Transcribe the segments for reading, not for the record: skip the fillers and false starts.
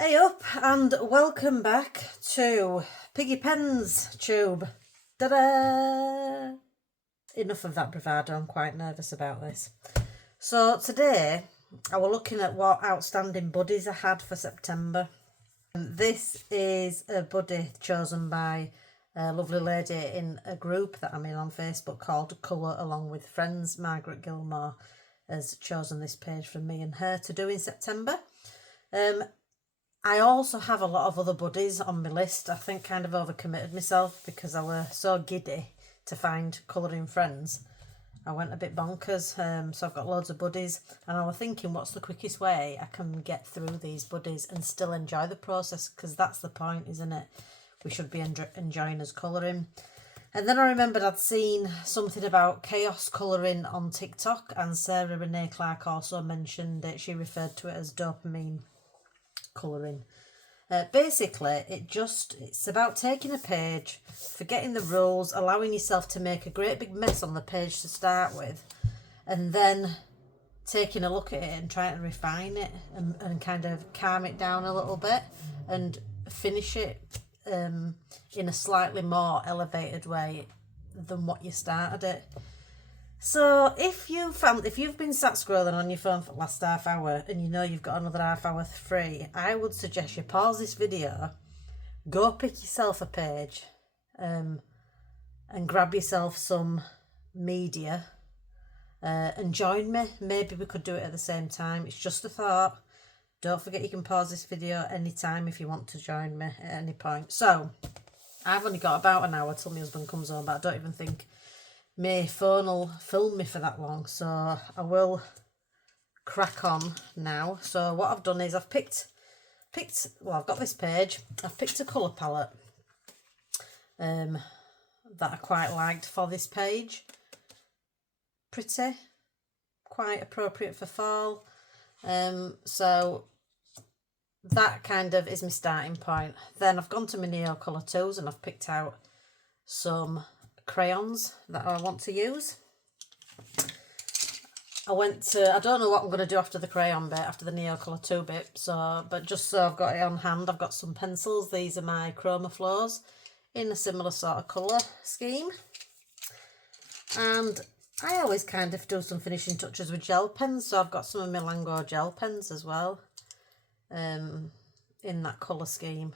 Hey up and welcome back to Piggy Pen's tube. Ta-da! Enough of that bravado, I'm quite nervous about this. So today I was looking at what outstanding buddies I had for September. And this is a buddy chosen by a lovely lady in a group that I'm in on Facebook called Colour Along with Friends. Margaret Gilmore has chosen this page for me and her to do in September. I also have a lot of other buddies on my list. I think kind of overcommitted myself because I were so giddy to find colouring friends. I went a bit bonkers, so I've got loads of buddies, and I was thinking what's the quickest way I can get through these buddies and still enjoy the process, because that's the point, isn't it? We should be enjoying us colouring. And then I remembered I'd seen something about chaos colouring on TikTok, and Sarah Renee Clark also mentioned it. She referred to it as dopamine colouring. Basically it's about taking a page, forgetting the rules, allowing yourself to make a great big mess on the page to start with, and then taking a look at it and trying to refine it and kind of calm it down a little bit and finish it in a slightly more elevated way than what you started it. So if you've been sat scrolling on your phone for the last half hour and you know you've got another half hour free, I would suggest you pause this video, go pick yourself a page, and grab yourself some media, and join me. Maybe we could do it at the same time. It's just a thought. Don't forget you can pause this video anytime if you want to join me at any point. So I've only got about an hour till my husband comes home, but I don't even think my phone will film me for that long, so I will crack on now. So what I've done is I've picked I've got this page. I've picked a colour palette that I quite liked for this page. Pretty, quite appropriate for fall. So that kind of is my starting point. Then I've gone to my Neocolor tools and I've picked out some crayons that I want to use. I don't know what I'm going to do after the crayon bit, after the Neocolor 2 bit, but just so I've got it on hand, I've got some pencils. These are my Chromaflows in a similar sort of colour scheme. And I always kind of do some finishing touches with gel pens, so I've got some of my Lango gel pens as well, in that colour scheme.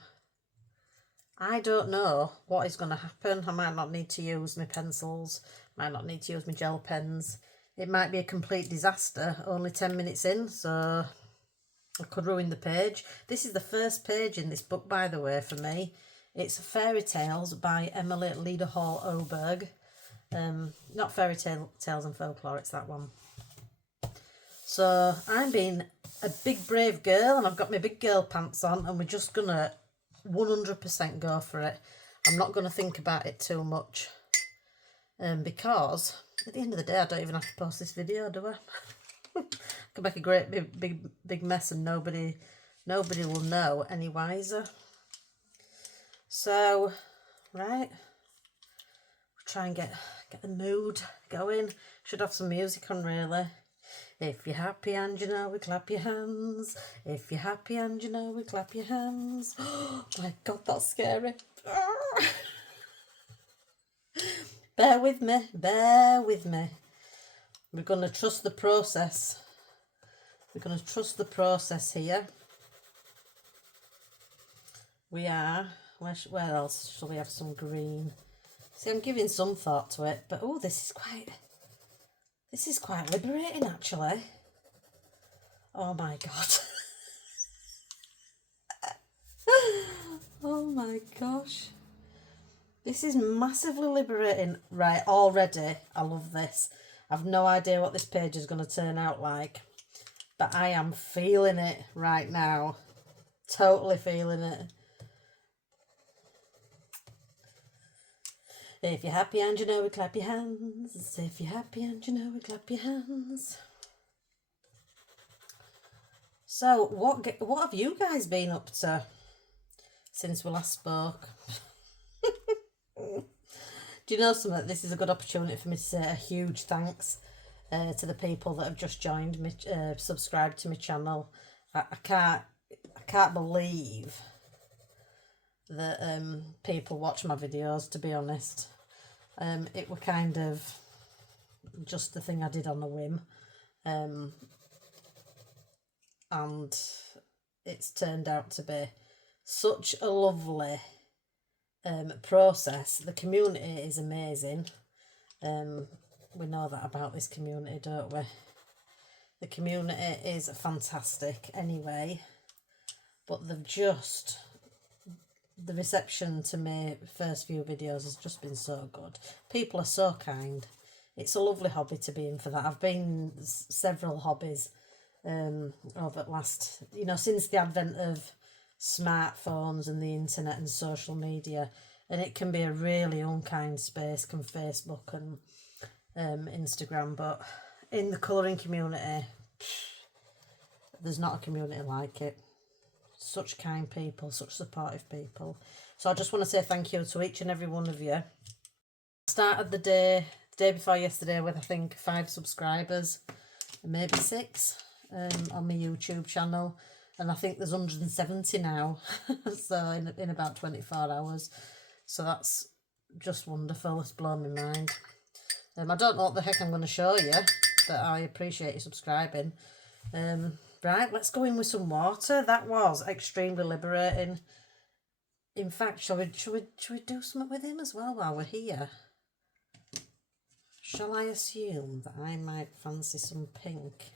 I don't know what is going to happen. I might not need to use my pencils, might not need to use my gel pens. It might be a complete disaster, only 10 minutes in, so I could ruin the page. This is the first page in this book, by the way, for me. It's Fairy Tales by Emily Lederhall Oberg. Not Fairy Tales and Folklore, it's that one. So I'm being a big brave girl and I've got my big girl pants on, and we're just going to 100% go for it. I'm not going to think about it too much, because at the end of the day I don't even have to post this video, do I? I can make a great big mess and nobody will know any wiser. So right, we'll try and get the mood going. Should have some music on, really. If you're happy and you know it, clap your hands. If you're happy and you know it, clap your hands. Oh my God, that's scary. Bear with me, bear with me. We're going to trust the process. We're going to trust the process here. We are. Where else shall we have some green? See, I'm giving some thought to it, but oh, this is quite liberating, actually. Oh my God. Oh my gosh. This is massively liberating. Right, already, I love this. I've no idea what this page is going to turn out like, but I am feeling it right now. Totally feeling it. If you're happy and you know it, clap your hands. If you're happy and you know it, clap your hands. So what have you guys been up to since we last spoke? Do you know something? This is a good opportunity for me to say a huge thanks to the people that have just joined me, subscribed to my channel. I can't can't believe that people watch my videos, to be honest. It were kind of just the thing I did on a whim. And it's turned out to be such a lovely process. The community is amazing. We know that about this community, don't we? The community is fantastic anyway, but the reception to my first few videos has just been so good. People are so kind. It's a lovely hobby to be in for that. I've been in several hobbies over the last, since the advent of smartphones and the internet and social media, and it can be a really unkind space, can Facebook and Instagram, but in the colouring community, there's not a community like it. Such kind people, such supportive people. So I just want to say thank you to each and every one of you. Started the day before yesterday with, I think, 5 subscribers, maybe 6 on my YouTube channel, and I think there's 170 now. So in about 24 hours. So that's just wonderful. It's blown my mind. I don't know what the heck I'm going to show you, but I appreciate you subscribing. Right, let's go in with some water. That was extremely liberating. In fact, shall we do something with him as well while we're here? Shall I assume that I might fancy some pink?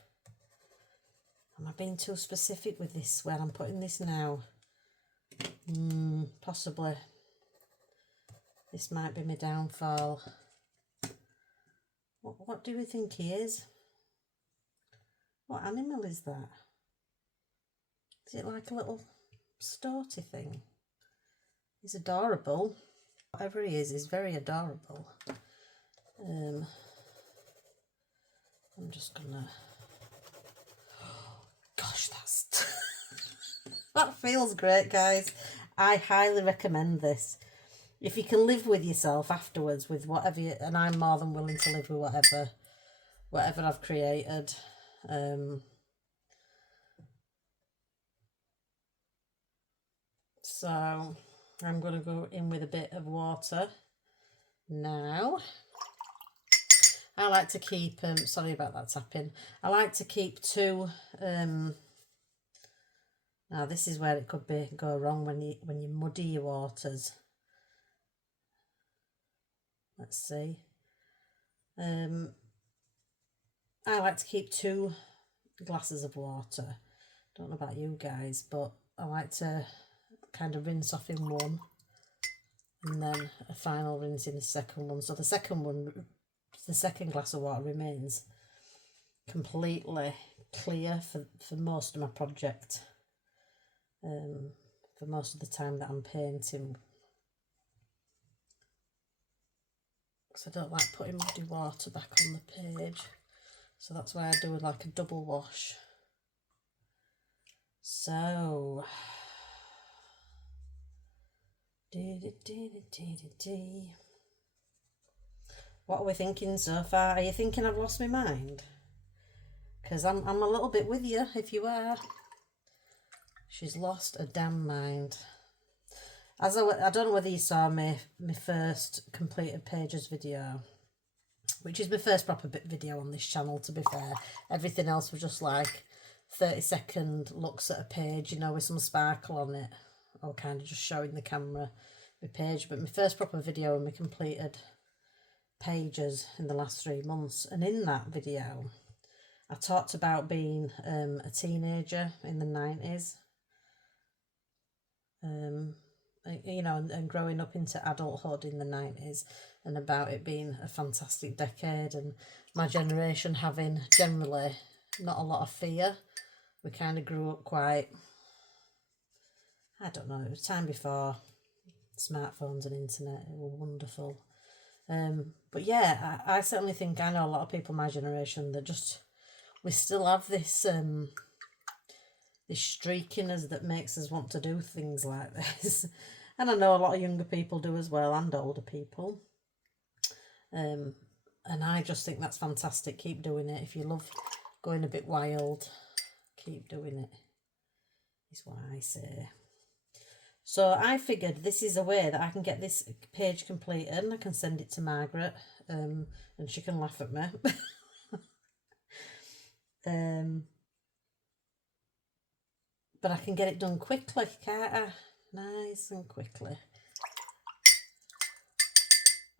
Am I being too specific with this, where I'm putting this now? Possibly. This might be my downfall. What do we think he is? What animal is that? Is it like a little storty thing? He's adorable. Whatever he is, he's very adorable. I'm just gonna... Gosh, that's... That feels great, guys. I highly recommend this. If you can live with yourself afterwards with whatever you... And I'm more than willing to live with whatever I've created. So I'm going to go in with a bit of water now. I like to keep, sorry about that tapping, I like to keep 2, now this is where it could go wrong when you muddy your waters. Let's see. I like to keep 2 glasses of water. Don't know about you guys, but I like to kind of rinse off in one and then a final rinse in the second one. So the second glass of water remains completely clear for most of my project, for most of the time that I'm painting, because I don't like putting muddy water back on the page. So that's why I do like a double wash. So what are we thinking so far? Are you thinking I've lost my mind? Because I'm a little bit with you if you are. She's lost a damn mind. I don't know whether you saw my first completed pages video, which is my first proper video on this channel, to be fair. Everything else was just like 30-second looks at a page, with some sparkle on it, or kind of just showing the camera my page. But my first proper video and my completed pages in the last 3 months, and in that video I talked about being a teenager in the 90s, and growing up into adulthood in the 90s, and about it being a fantastic decade, and my generation having generally not a lot of fear. We kind of grew up quite, I don't know, it was time before smartphones and internet. It was wonderful. But yeah, I certainly think I know a lot of people my generation that we still have this this streak in us that makes us want to do things like this. And I know a lot of younger people do as well, and older people. And I just think that's fantastic. Keep doing it. If you love going a bit wild, keep doing it. is what I say. So I figured this is a way that I can get this page completed and I can send it to Margaret, and she can laugh at me. But I can get it done quickly, can't I? Nice and quickly.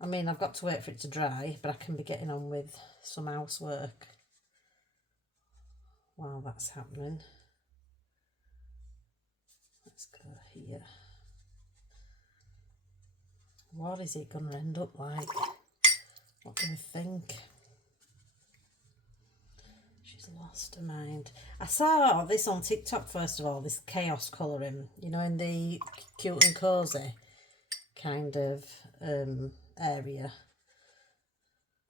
I mean, I've got to wait for it to dry, but I can be getting on with some housework while that's happening. Let's go here. What is it going to end up like? What do we think? She's lost her mind. I saw this on TikTok first of all, this chaos colouring, you know, in the cute and cosy kind of area.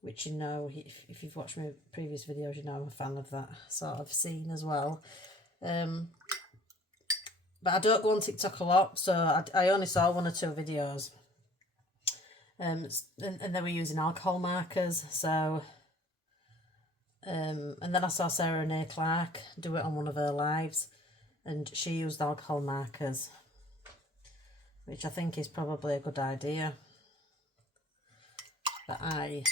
Which, you know, if you've watched my previous videos, you know I'm a fan of that sort of scene as well. But I don't go on TikTok a lot, so I only saw 1 or 2 videos. And they were using alcohol markers, so... and then I saw Sarah Renee Clark do it on one of her lives, and she used alcohol markers, which I think is probably a good idea. But I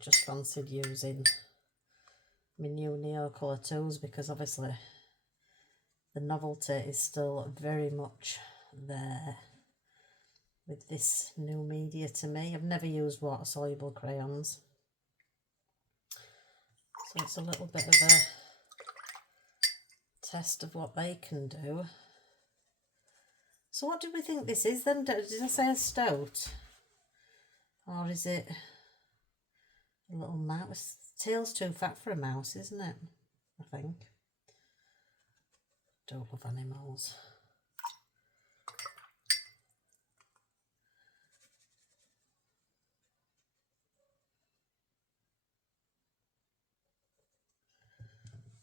just fancied using my new Neocolor tools because obviously the novelty is still very much there with this new media to me. I've never used water-soluble crayons, so it's a little bit of a test of what they can do. So what do we think this is then? Did I say a stout? Or is it a little mouse? Tail's too fat for a mouse, isn't it? I think. Don't love animals.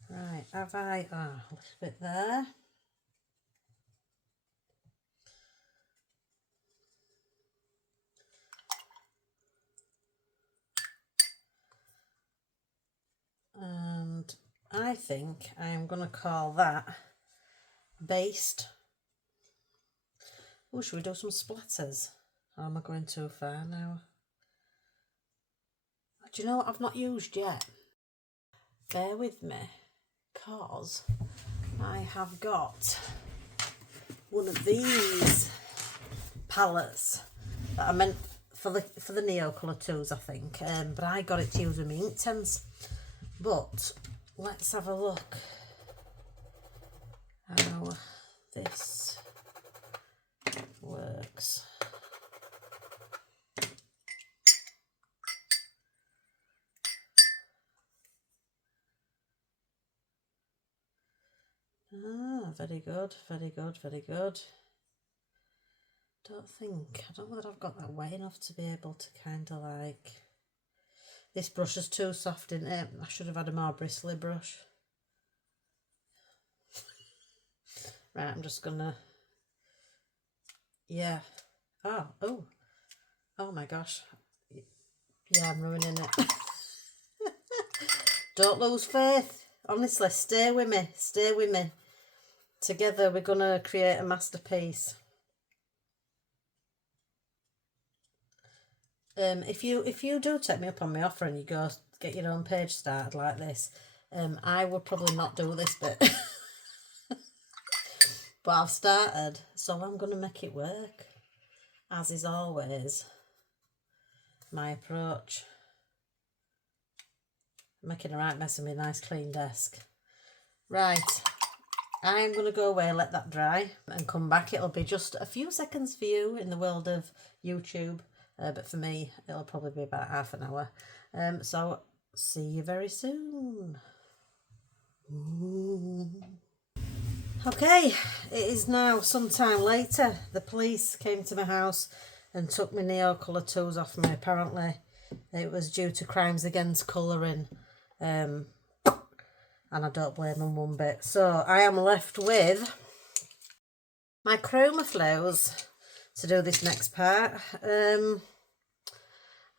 Right, have I? A little bit there. And I think I'm going to call that based. Oh, should we do some splatters? Or am I going too far now? Do you know what I've not used yet? Bear with me, because I have got one of these palettes that I meant for the Neocolor tools, I think. But I got it to use with my Inktense. But let's have a look how this works. Ah, very good, very good, very good. I don't know that I've got that wet enough to be able to kind of like... This brush is too soft, isn't it? I should have had a more bristly brush. Right, I'm just gonna... Yeah. Oh my gosh. Yeah, I'm ruining it. Don't lose faith. Honestly, stay with me. Stay with me. Together we're gonna create a masterpiece. If you do take me up on my offer and you go get your own page started like this, I would probably not do this bit. But I've started, so I'm going to make it work, as is always my approach. I'm making a right mess of my nice clean desk. Right, I'm going to go away, let that dry, and come back. It'll be just a few seconds for you in the world of YouTube. But for me, it'll probably be about half an hour. So, see you very soon. Ooh. Okay, it is now some time later. The police came to my house and took my Neocolor tools off me. Apparently, it was due to crimes against colouring. And I don't blame them one bit. So, I am left with my Chromaflows to do this next part.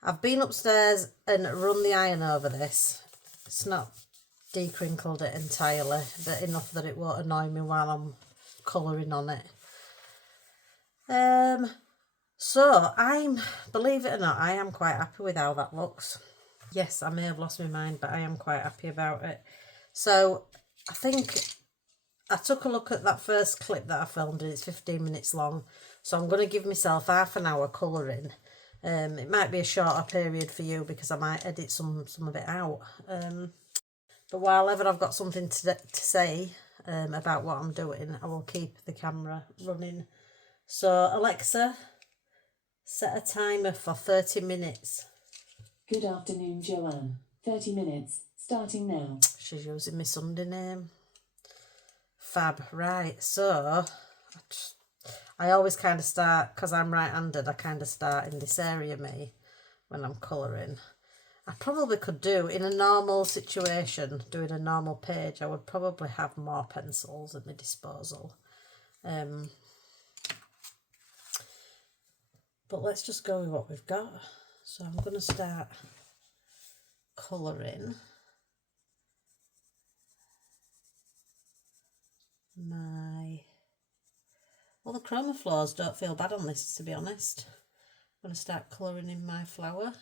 I've been upstairs and run the iron over this. It's not decrinkled it entirely, but enough that it won't annoy me while I'm colouring on it. So believe it or not, I am quite happy with how that looks. Yes, I may have lost my mind, but I am quite happy about it. So I think I took a look at that first clip that I filmed, and it's 15 minutes long. So I'm going to give myself half an hour colouring. It might be a shorter period for you because I might edit some of it out. But while ever I've got something to say about what I'm doing, I will keep the camera running. So Alexa, set a timer for 30 minutes. Good afternoon, Joanne. 30 minutes, starting now. She's using my Sunday name. Fab. Right, so I always kind of start, because I'm right-handed, I kind of start in this area, when I'm colouring. I probably could do, in a normal situation, doing a normal page, I would probably have more pencils at my disposal. But let's just go with what we've got. So I'm going to start colouring well, the Chromaflows don't feel bad on this, to be honest. I'm going to start colouring in my flower.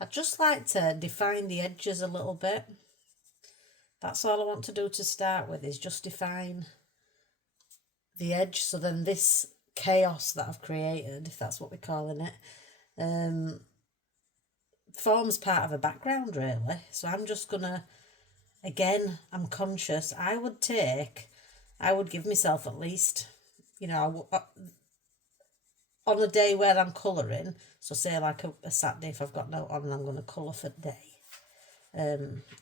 I'd just like to define the edges a little bit. That's all I want to do to start with, is just define the edge. So then this chaos that I've created, if that's what we're calling it, forms part of a background, really. So I'm just going to, again, I'm conscious. I would give myself at least, you know, on a day where I'm colouring, so say like a Saturday, if I've got no on and I'm going to colour for the day,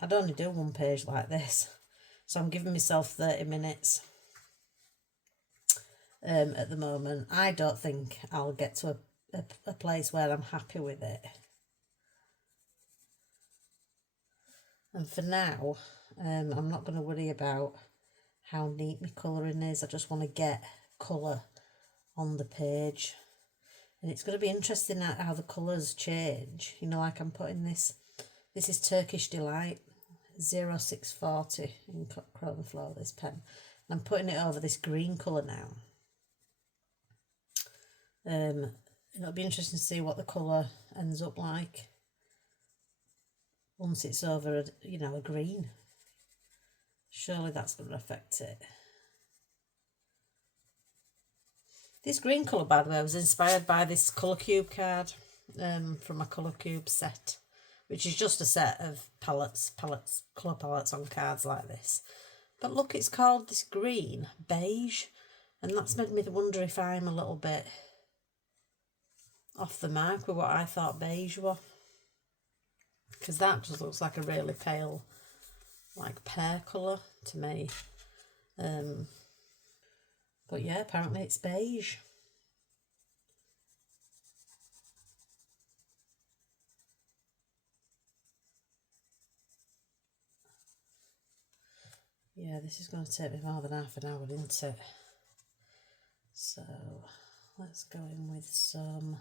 I'd only do one page like this. So I'm giving myself 30 minutes at the moment. I don't think I'll get to a place where I'm happy with it. And for now, I'm not going to worry about how neat my colouring is. I just want to get colour on the page. And it's going to be interesting how the colours change. You know, like I'm putting this is Turkish Delight 0640 in Chromaflows, this pen. And I'm putting it over this green colour now. It'll be interesting to see what the colour ends up like once it's over, a green. Surely that's going to affect it. This green colour, by the way, was inspired by this colour cube card from my colour cube set, which is just a set of colour palettes on cards like this. But look, it's called this green, beige, and that's made me wonder if I'm a little bit off the mark with what I thought beige was, because that just looks like a really pale, like pear colour to me. But yeah, apparently it's beige. Yeah, this is going to take me more than half an hour, isn't it? So let's go in with some.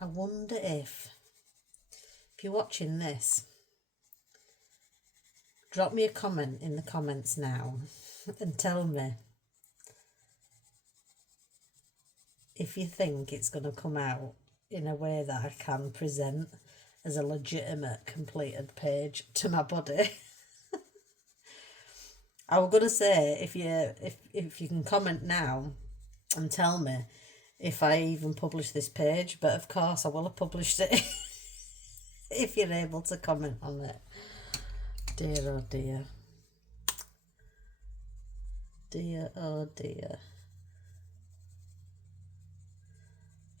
I wonder if you're watching this, drop me a comment in the comments now and tell me if you think it's going to come out in a way that I can present as a legitimate completed page to my body. I was going to say, if you can comment now and tell me if I even publish this page, but of course I will have published it if you're able to comment on it. Dear oh dear. Dear oh dear.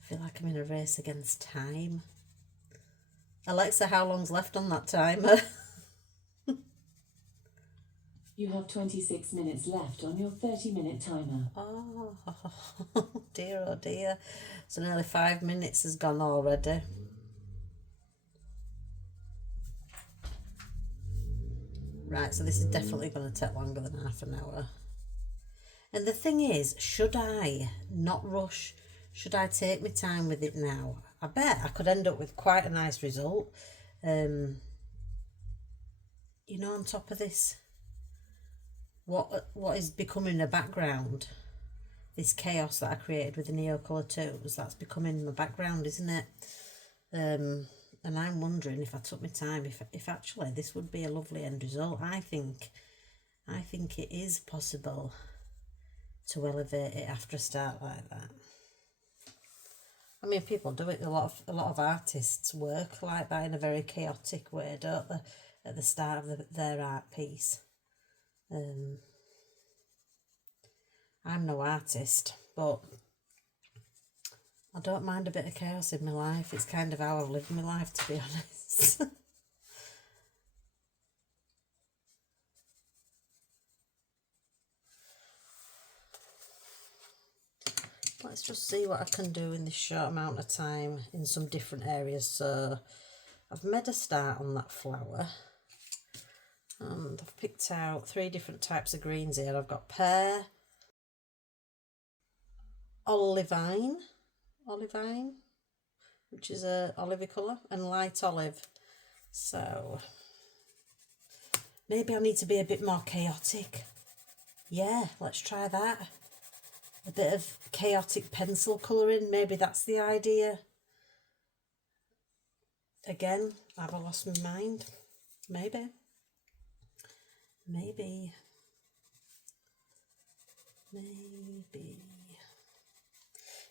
I feel like I'm in a race against time. Alexa, how long's left on that timer? You have 26 minutes left on your 30-minute timer. Oh, dear oh dear. So nearly 5 minutes has gone already. Right, so this is definitely going to take longer than half an hour. And the thing is, should I not rush? Should I take my time with it now? I bet I could end up with quite a nice result. On top of this what is becoming a background, this chaos that I created with the Neocolor 2s, that's becoming my background, isn't it? And I'm wondering, if I took my time, if actually this would be a lovely end result. I think it is possible to elevate it after a start like that. I mean, people do it. A lot of artists work like that in a very chaotic way, don't they? At the start of their art piece. I'm no artist, but I don't mind a bit of chaos in my life. It's kind of how I've lived my life, to be honest. Let's just see what I can do in this short amount of time in some different areas. So I've made a start on that flower, and I've picked out 3 different types of greens here. I've got Pear, Olivine, which is a olivey colour, and light olive. So maybe I need to be a bit more chaotic. Yeah, let's try that. A bit of chaotic pencil colouring, maybe that's the idea. Again, have I lost my mind? Maybe.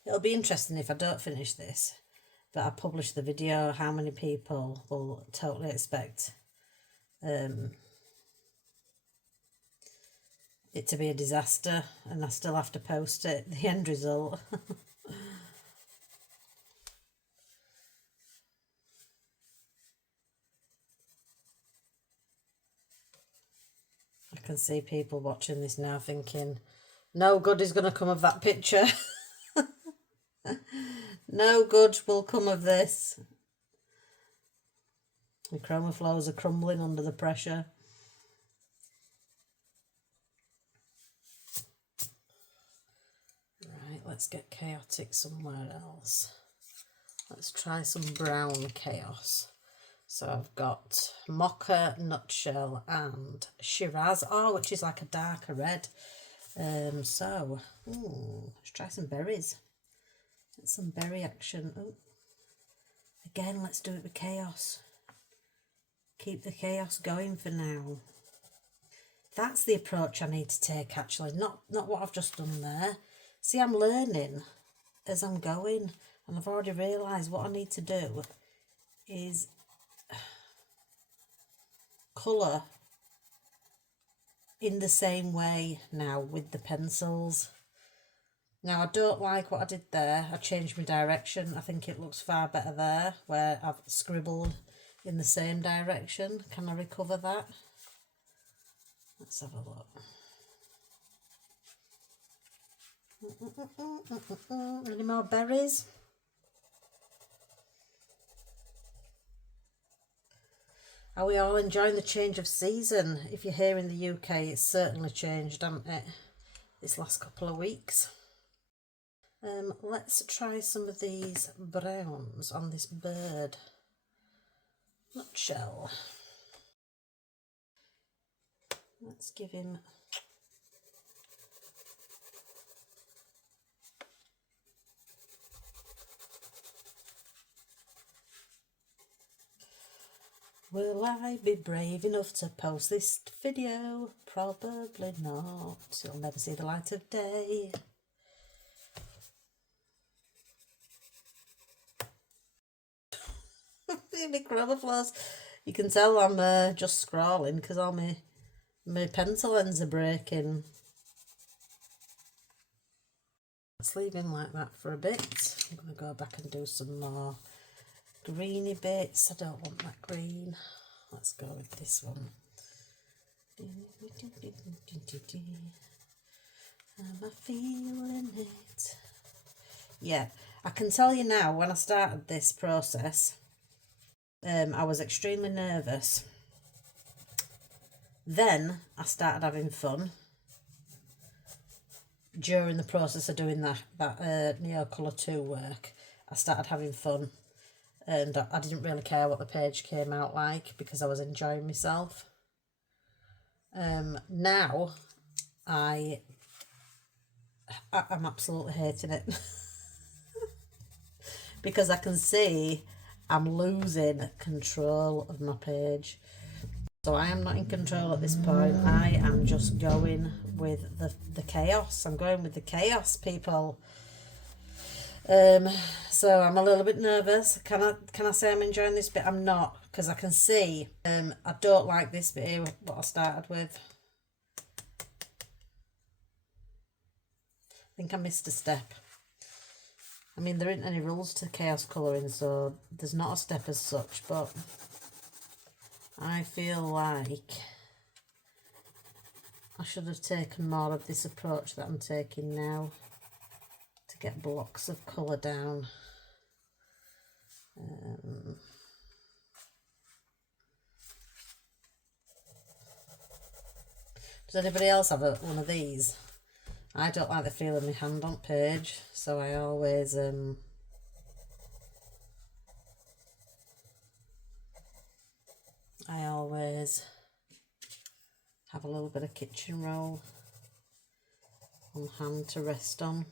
It'll be interesting if I don't finish this, but I publish the video, how many people will totally expect it to be a disaster, and I still have to post it, the end result. I can see people watching this now thinking, no good is going to come of that picture. No good will come of this. The Chromaflows are crumbling under the pressure. Right, let's get chaotic somewhere else. Let's try some brown chaos. So I've got Mocha, Nutshell and Shiraz, which is like a darker red. Let's try some berries. Get some berry action. Oh, again, let's do it with chaos. Keep the chaos going for now. That's the approach I need to take, actually, not what I've just done there. See, I'm learning as I'm going, and I've already realised what I need to do is colour in the same way now with the pencils. Now, I don't like what I did there. I changed my direction. I think it looks far better there, where I've scribbled in the same direction. Can I recover that? Let's have a look. Any more berries? Are we all enjoying the change of season? If you're here in the UK, it's certainly changed, hasn't it? This last couple of weeks. Let's try some of these browns on this bird. Nutshell. Let's give him will I be brave enough to post this video? Probably not. It'll never see the light of day. The Chromaflows. You can tell I'm just scrolling because all my pencil ends are breaking. Let's leave him like that for a bit. I'm going to go back and do some more greeny bits. I don't want that green. Let's go with this one. Am I feeling it? Yeah, I can tell you now, when I started this process, I was extremely nervous. Then I started having fun during the process of doing that Neocolor 2 work. I started having fun, and I didn't really care what the page came out like because I was enjoying myself. Now I'm absolutely hating it. Because I can see I'm losing control of my page. So I am not in control at this point. I am just going with the chaos. I'm going with the chaos, people. So I'm a little bit nervous. Can I say I'm enjoying this bit? I'm not, because I can see I don't like this bit here, what I started with. I think I missed a step. I mean, there isn't any rules to chaos colouring, so there's not a step as such, but I feel like I should have taken more of this approach that I'm taking now to get blocks of colour down. Does anybody else have one of these? I don't like the feel of my hand on page, so I always have a little bit of kitchen roll on hand to rest on.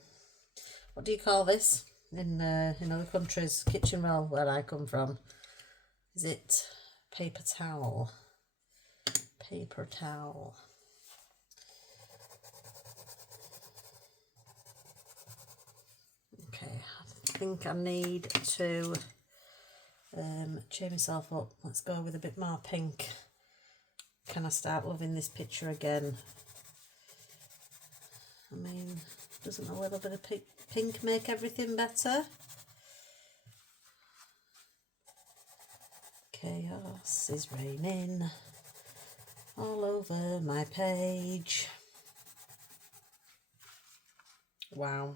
What do you call this in other countries? Kitchen roll, where I come from. Is it paper towel? Paper towel. Okay, I think I need to cheer myself up. Let's go with a bit more pink. Can I start loving this picture again? I mean, doesn't a little bit of pink make everything better? Chaos is raining all over my page. Wow.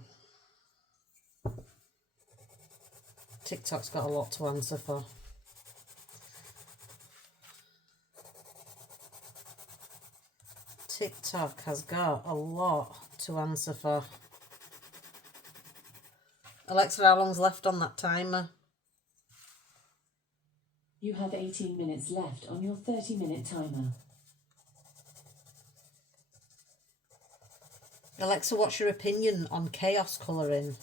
TikTok's got a lot to answer for. TikTok has got a lot to answer for. Alexa, how long's left on that timer? You have 18 minutes left on your 30-minute timer. Alexa, what's your opinion on chaos colouring?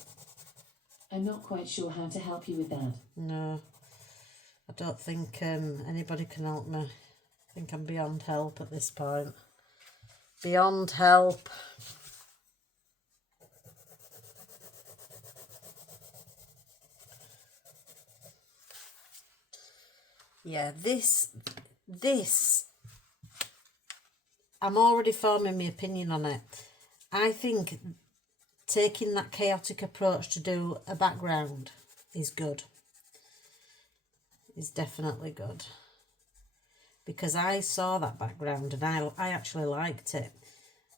I'm not quite sure how to help you with that. No, I don't think anybody can help me. I think I'm beyond help at this point. Beyond help. Yeah, this, I'm already forming my opinion on it. I think taking that chaotic approach to do a background is good. Is definitely good. Because I saw that background and I actually liked it.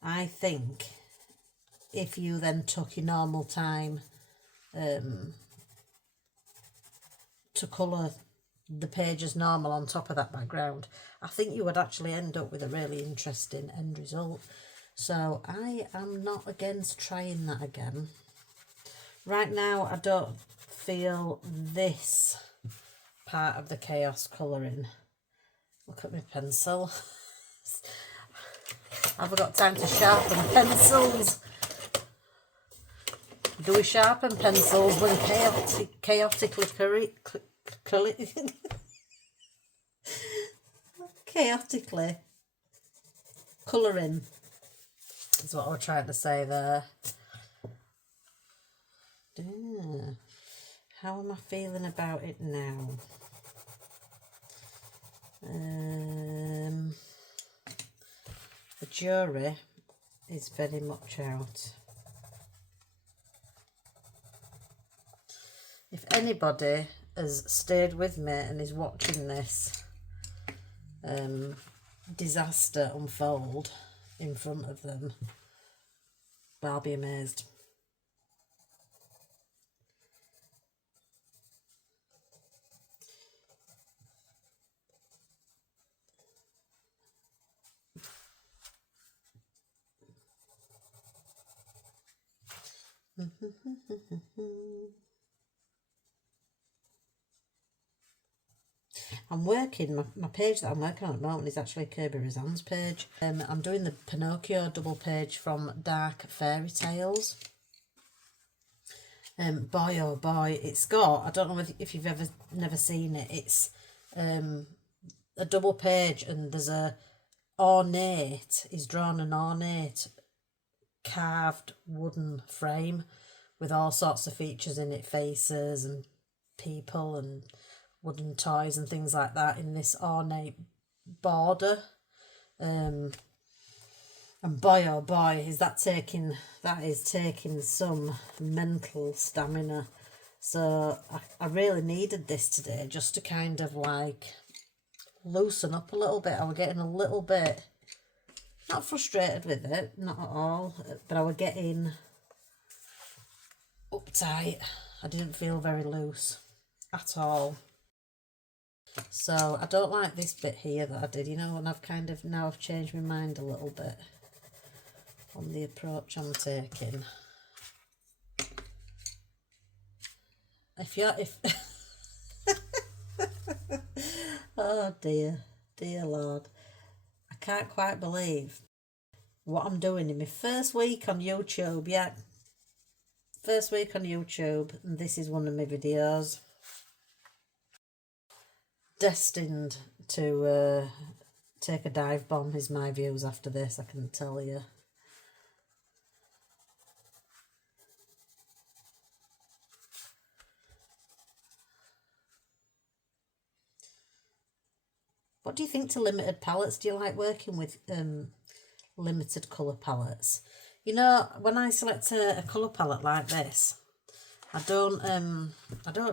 I think if you then took your normal time to colour the page as normal on top of that background, I think you would actually end up with a really interesting end result. So I am not against trying that again. Right now I don't feel this part of the chaos colouring. Look at my pencil. Have I got time to sharpen pencils? Do we sharpen pencils when chaotically colouring? Is what I was trying to say there. How am I feeling about it now? The jury is very much out. If anybody has stayed with me and is watching this disaster unfold in front of them, I'll be amazed. I'm working, my page that I'm working on at the moment is actually Kirby Razan's page. I'm doing the Pinocchio double page from Dark Fairy Tales. Boy oh boy, it's got, I don't know if you've never seen it, it's a double page, and there's he's drawn an ornate carved wooden frame with all sorts of features in it, faces and people and wooden toys and things like that in this ornate border. And boy oh boy, is that is taking some mental stamina. So I really needed this today just to kind of like loosen up a little bit. I was getting a little bit, not frustrated with it, not at all, but I was getting uptight. I didn't feel very loose at all. So I don't like this bit here that I did, you know, and I've changed my mind a little bit on the approach I'm taking. If oh dear Lord, I can't quite believe what I'm doing in my first week on YouTube. Yeah, first week on YouTube, and this is one of my videos. Destined to take a dive bomb is my views after this, I can tell you. What do you think to limited palettes? Do you like working with limited colour palettes? You know, when I select a colour palette like this, I've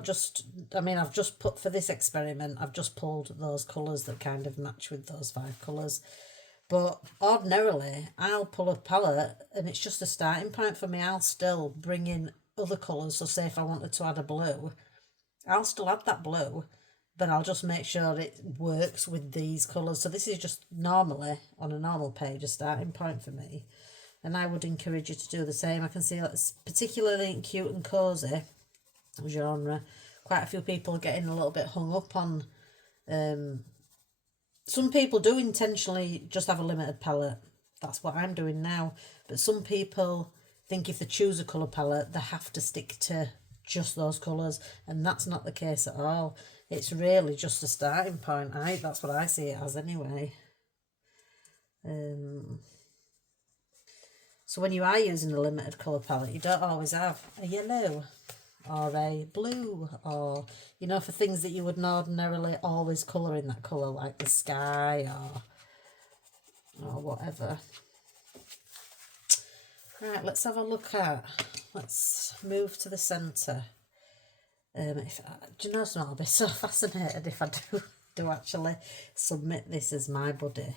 just put, for this experiment, I've just pulled those colours that kind of match with those 5 colours. But ordinarily, I'll pull a palette and it's just a starting point for me. I'll still bring in other colours. So say if I wanted to add a blue, I'll still add that blue, but I'll just make sure it works with these colours. So this is just normally, on a normal page, a starting point for me. And I would encourage you to do the same. I can see that's particularly in cute and cosy genre. Quite a few people are getting a little bit hung up on. Some people do intentionally just have a limited palette. That's what I'm doing now. But some people think if they choose a colour palette, they have to stick to just those colours. And that's not the case at all. It's really just a starting point. That's what I see it as anyway. So when you are using a limited colour palette, you don't always have a yellow or a blue, or, you know, for things that you would ordinarily always colour in that colour, like the sky or whatever. Right, let's have a look let's move to the centre. Do you know something? I'll be so fascinated if I do actually submit this as my buddy.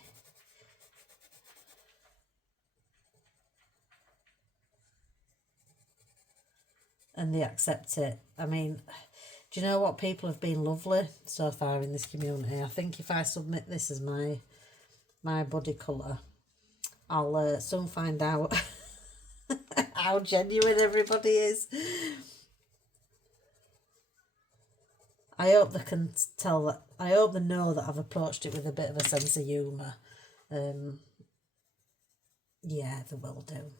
And they accept it. I mean, do you know what? People have been lovely so far in this community. I think if I submit this as my body colour, I'll soon find out how genuine everybody is. I hope they can tell that. I hope they know that I've approached it with a bit of a sense of humour. Yeah, they will do.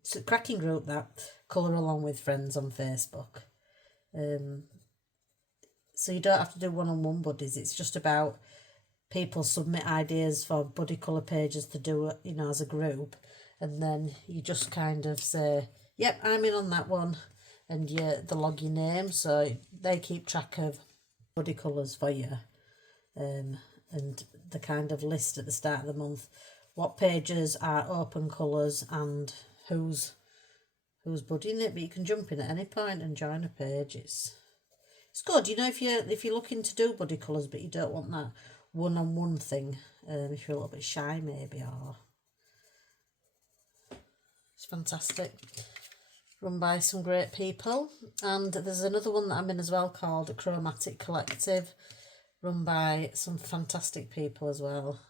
It's a cracking group, that Colour Along with Friends on Facebook. So you don't have to do one-on-one buddies. It's just about people submit ideas for buddy colour pages to do, you know, as a group, and then you just kind of say, yep, I'm in on that one, and they log your name, so they keep track of buddy colours for you, and the kind of list at the start of the month what pages are open colours and who's buddying it. But you can jump in at any point and join a page. It's good, you know, if you're looking to do buddy colours but you don't want that one-on-one thing, if you're a little bit shy maybe, or it's fantastic, run by some great people. And there's another one that I'm in as well called Chromatic Collective, run by some fantastic people as well.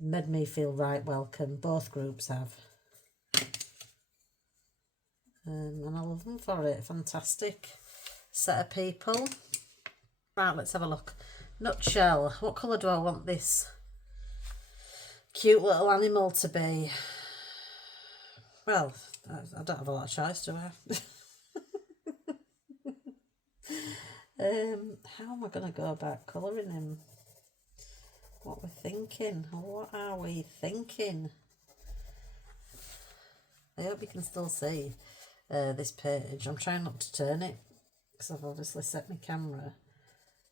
Made me feel right welcome. Both groups have. And I love them for it. Fantastic set of people. Right, let's have a look. Nutshell. What colour do I want this cute little animal to be? Well, I don't have a lot of choice, do I? How am I going to go about colouring him? What we're thinking? What are we thinking? I hope you can still see this page. I'm trying not to turn it because I've obviously set my camera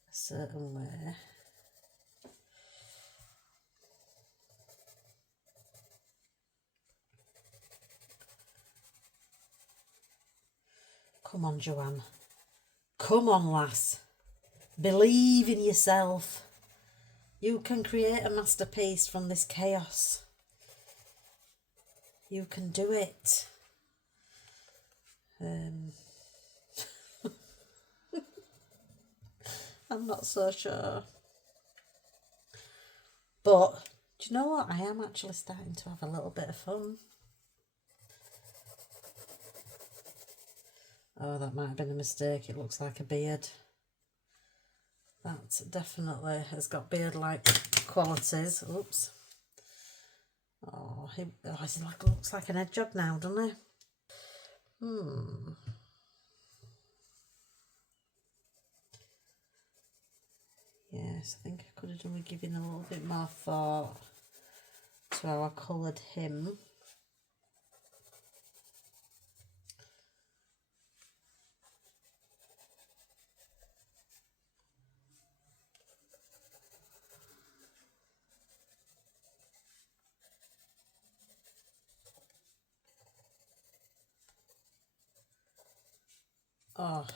a certain way. Come on, Joanne. Come on, lass. Believe in yourself. You can create a masterpiece from this chaos. You can do it. I'm not so sure. But, do you know what? I am actually starting to have a little bit of fun. Oh, that might have been a mistake. It looks like a beard. That definitely has got beard-like qualities. Oops. Oh, he looks like an hedgehog now, doesn't he? Yes, I think I could have done with giving a little bit more thought to how I coloured him. Oh,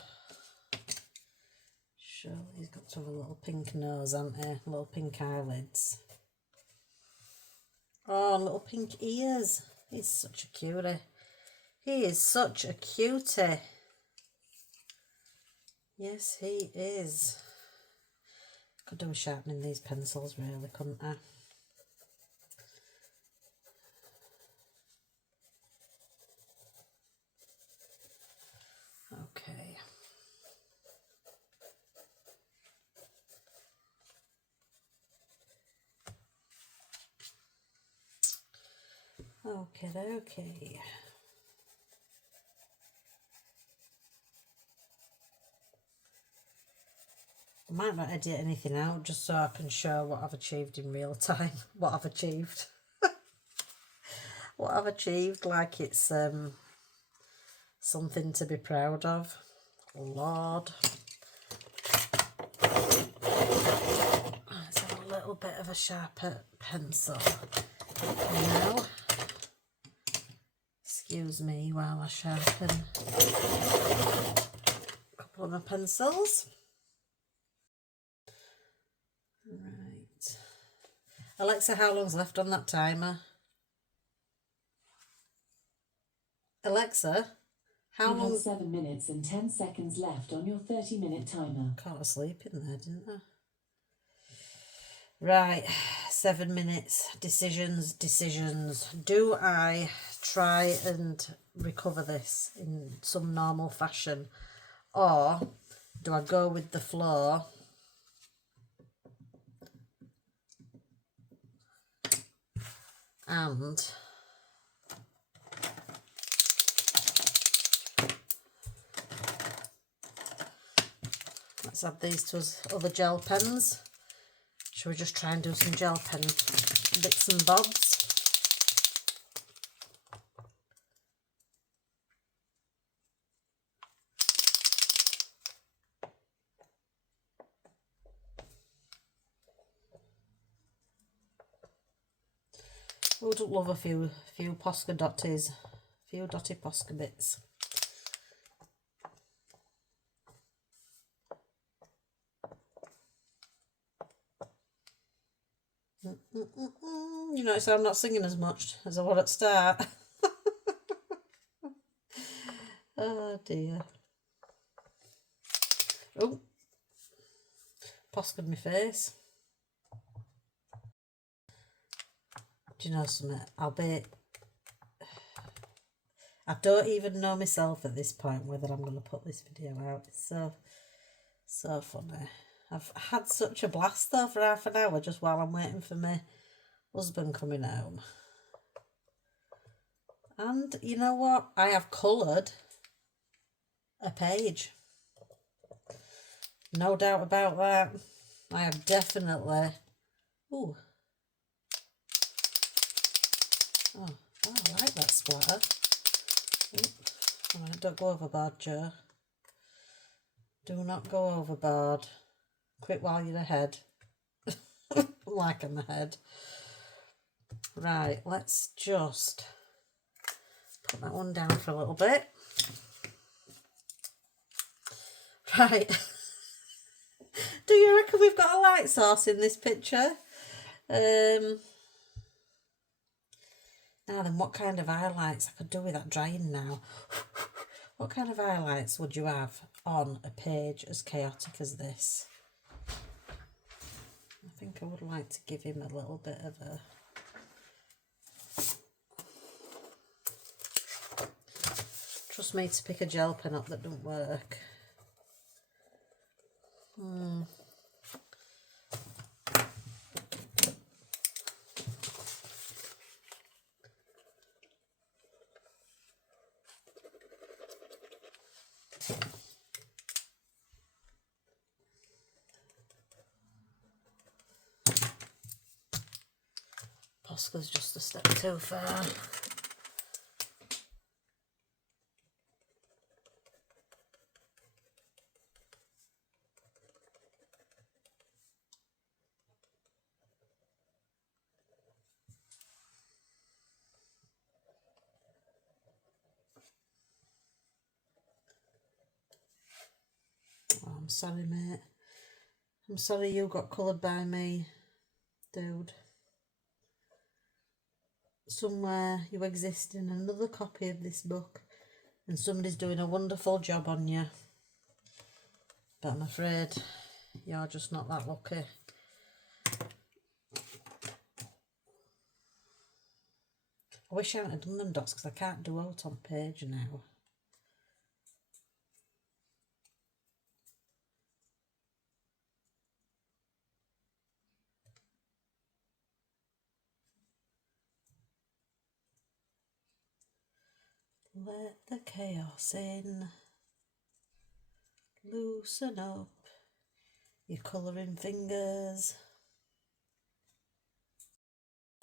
surely he's got to have a little pink nose, hasn't he? Little pink eyelids. Oh, little pink ears. He's such a cutie. He is such a cutie. Yes, he is. Could do with sharpening these pencils, really, couldn't I? Okay. Okay. I might not edit anything out just so I can show what I've achieved in real time. What I've achieved. What I've achieved, like it's something to be proud of. Lord. Let's have a little bit of a sharper pencil now. Excuse me while I sharpen a couple of my pencils. Right. Alexa, how long's left on that timer? Alexa, how long? You have 7 minutes and 10 seconds left on your 30-minute timer. Can't asleep in there, didn't I? Right, 7 minutes. Decisions. Do I try and recover this in some normal fashion, or do I go with the flow and let's add these to us other gel pens. Shall we just try and do some gel pen bits and bobs? Would love a few Posca dotties, few dotty Posca bits. You notice I'm not singing as much as I would at start. Oh dear. Oh, Posca'd my face. Do you know something? I don't even know myself at this point whether I'm going to put this video out. It's so funny. I've had such a blast though for half an hour just while I'm waiting for my husband coming home. And you know what? I have coloured a page. No doubt about that. I have definitely... Ooh. Oh, I like that splatter. Alright, don't go overboard, Joe. Do not go overboard. Quit while you're ahead. Like I'm ahead. Right, let's just put that one down for a little bit. Right. Do you reckon we've got a light source in this picture? Now then, what kind of highlights? I could do with that drying now. What kind of highlights would you have on a page as chaotic as this? I think I would like to give him a little bit of a... Trust me to pick a gel pen up that don't work. Posca's just a step too far. Oh, I'm sorry, mate. I'm sorry you got coloured by me, dude. Somewhere you exist in another copy of this book and somebody's doing a wonderful job on you. But I'm afraid you're just not that lucky. I wish I hadn't done them dots because I can't do out on page now. Let the chaos in. Loosen up your colouring fingers.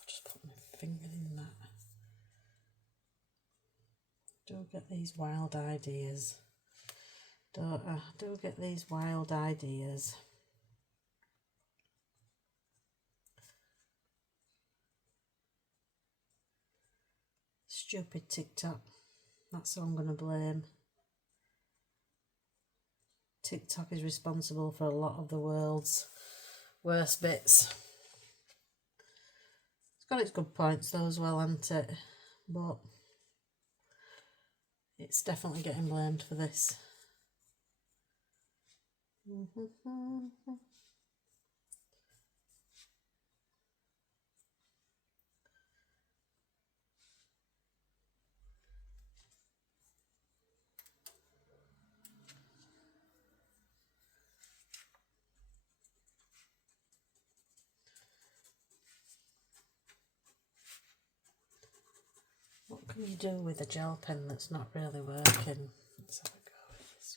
Just put my finger in that. Do get these wild ideas. Don't I? Do get these wild ideas. Stupid TikTok. That's who I'm going to blame. TikTok is responsible for a lot of the world's worst bits. It's got its good points though as well, hasn't it? But it's definitely getting blamed for this. What can you do with a gel pen that's not really working? Let's have a go with this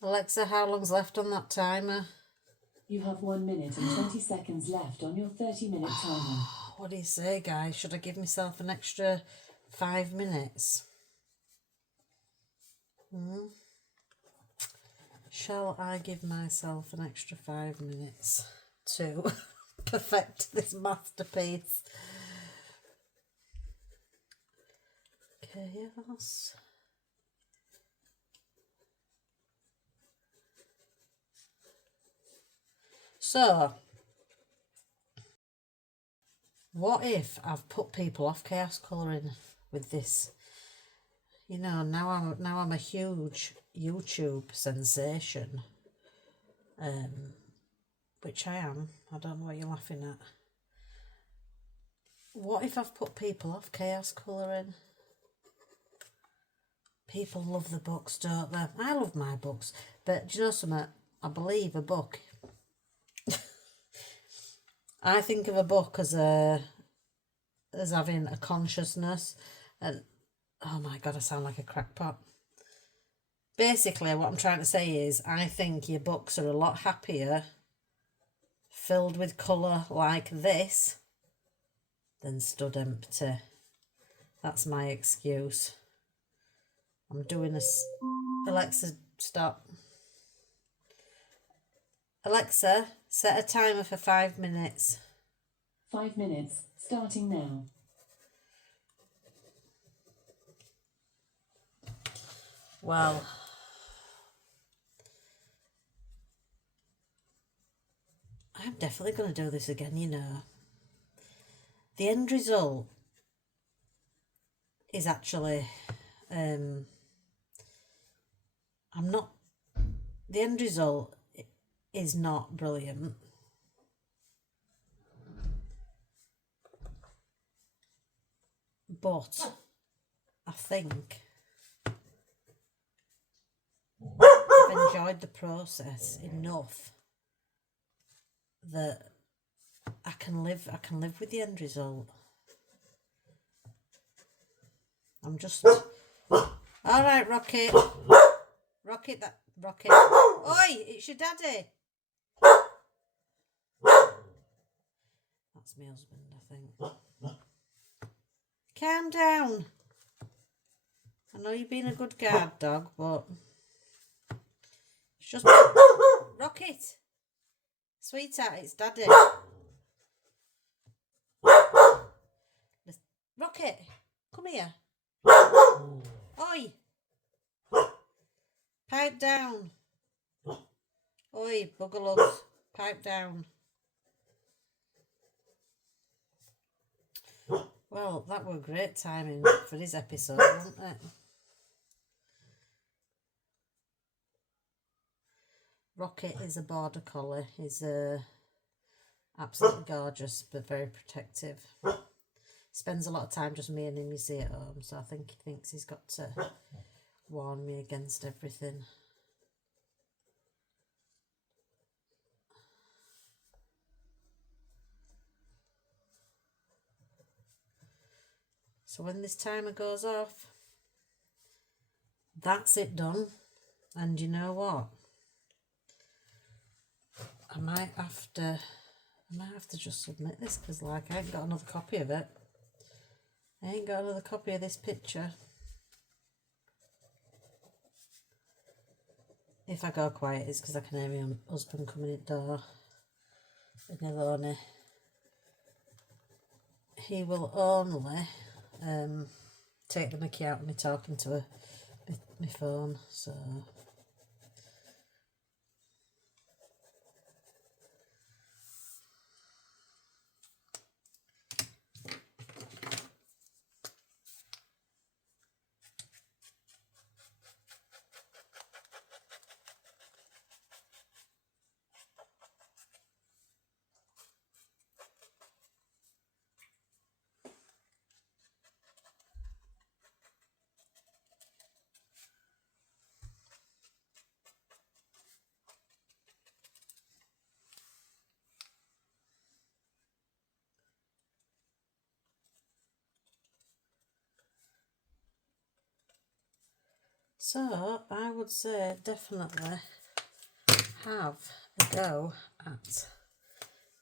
one. Alexa, how long's left on that timer? You have 1 minute and 20 seconds left on your 30-minute timer. What do you say, guys? Should I give myself an extra 5 minutes? Shall I give myself an extra 5 minutes to perfect this masterpiece? Chaos. So, what if I've put people off chaos colouring with this, you know, now I'm a huge YouTube sensation, which I am. I don't know what you're laughing at. What if I've put people off chaos colouring? People love the books, don't they? I love my books, but do you know something? I believe a book. I think of a book as having a consciousness, and oh my god, I sound like a crackpot. Basically, what I'm trying to say is, I think your books are a lot happier, filled with colour like this, than stood empty. That's my excuse. I'm doing Alexa, stop. Alexa, set a timer for 5 minutes. 5 minutes, starting now. Well, I'm definitely going to do this again, you know. The end result is actually, the end result is not brilliant. But I think I've enjoyed the process enough that I can live with the end result. I'm just all right, Rocket. Rocket. Oi, it's your daddy. That's my husband, I think. Calm down. I know you've been a good guard dog, but it's just Rocket. Sweetheart, it's daddy. Rocket, come here. Oi. Pipe down. Oi, buggerlugs. Pipe down. Well, that were great timing for this episode, wasn't it? Rocket is a border collie. He's absolutely gorgeous, but very protective. Spends a lot of time just me and him, you see, at home, so I think he thinks he's got to warn me against everything. So when this timer goes off, that's it done. And you know what? I might have to just submit this, because like I ain't got another copy of it. I ain't got another copy of this picture. If I go quiet, it's because I can hear my husband coming at the door. And he will only take the mickey out of me talking to my phone, so... So, I would say definitely have a go at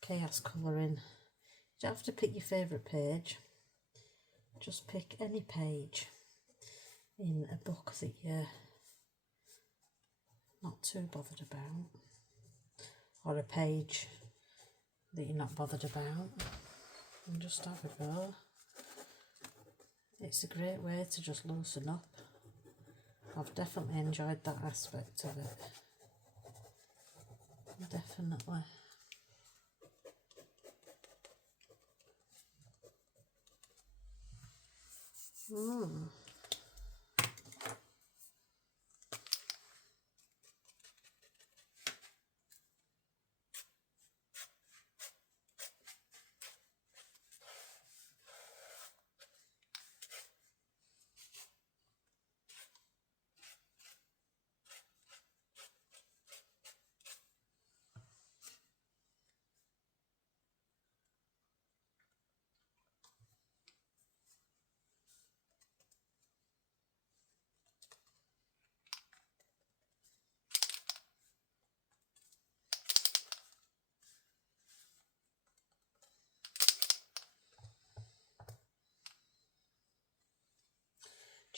chaos colouring. You don't have to pick your favourite page. Just pick any page in a book that you're not too bothered about, or a page that you're not bothered about, and just have a go. It's a great way to just loosen up. I've definitely enjoyed that aspect of it. Definitely.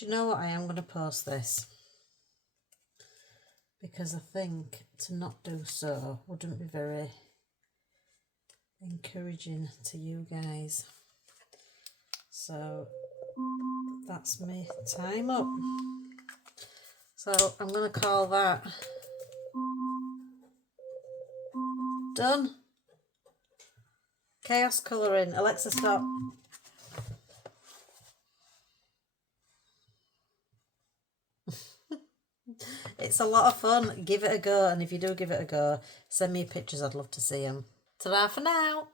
Do you know what? I am going to post this because I think to not do so wouldn't be very encouraging to you guys. So that's me time up. So I'm going to call that done. Chaos colouring. Alexa, stop. It's a lot of fun. Give it a go, and if you do give it a go, send me pictures. I'd love to see them. Ta-da for now.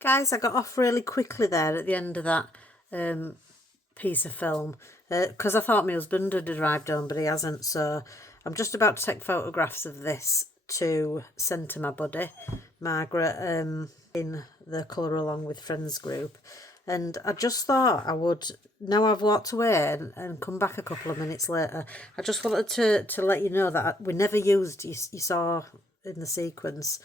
Guys, I got off really quickly there at the end of that piece of film because I thought my husband had arrived home, but he hasn't. So I'm just about to take photographs of this to send to my buddy, Margaret, in the Colour Along with Friends group. And I just thought I would, now I've walked away and come back a couple of minutes later, I just wanted to let you know that we never used, you saw in the sequence,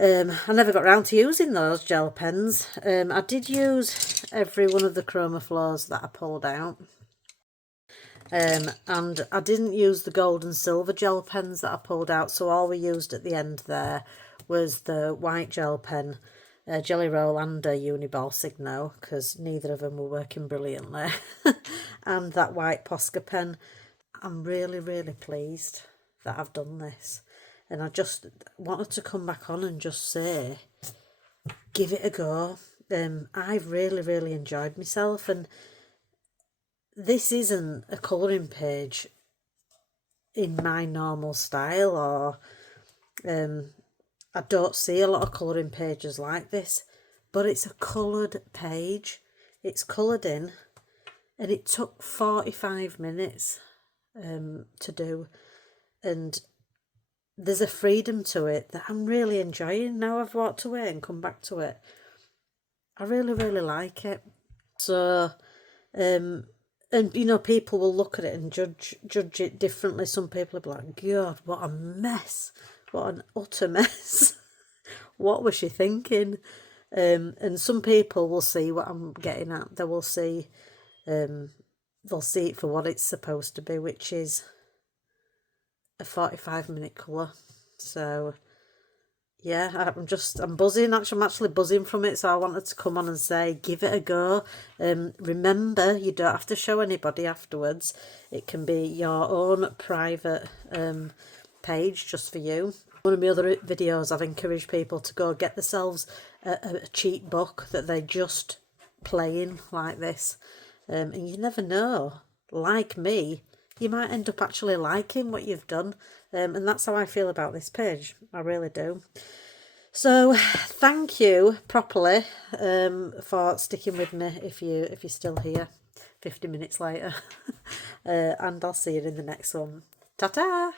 I never got round to using those gel pens. I did use every one of the Chromaflows that I pulled out. And I didn't use the gold and silver gel pens that I pulled out, so all we used at the end there was the white gel pen, Jelly Roll and a Uniball Signo, because neither of them were working brilliantly, and that white Posca pen. I'm really, really pleased that I've done this, and I just wanted to come back on and just say, give it a go. I've really, really enjoyed myself, and this isn't a colouring page in my normal style, or I don't see a lot of colouring pages like this, but it's a coloured page. It's coloured in, and it took 45 minutes to do, and there's a freedom to it that I'm really enjoying now I've walked away and come back to it. I really, really like it. So, and you know, people will look at it and judge it differently. Some people will be like, God, what a mess. What an utter mess. What was she thinking? And some people will see what I'm getting at. They will see, they'll see it for what it's supposed to be, which is a 45-minute colour. So, yeah, I'm buzzing. Actually, I'm actually buzzing from it. So I wanted to come on and say, give it a go. Remember, you don't have to show anybody afterwards. It can be your own private page just for you. One of my other videos, I've encouraged people to go get themselves a cheap book that they're just playing like this. And you never know, like me, you might end up actually liking what you've done. And that's how I feel about this page. I really do. So thank you properly for sticking with me if you're still here 50 minutes later. And I'll see you in the next one. Ta-ta!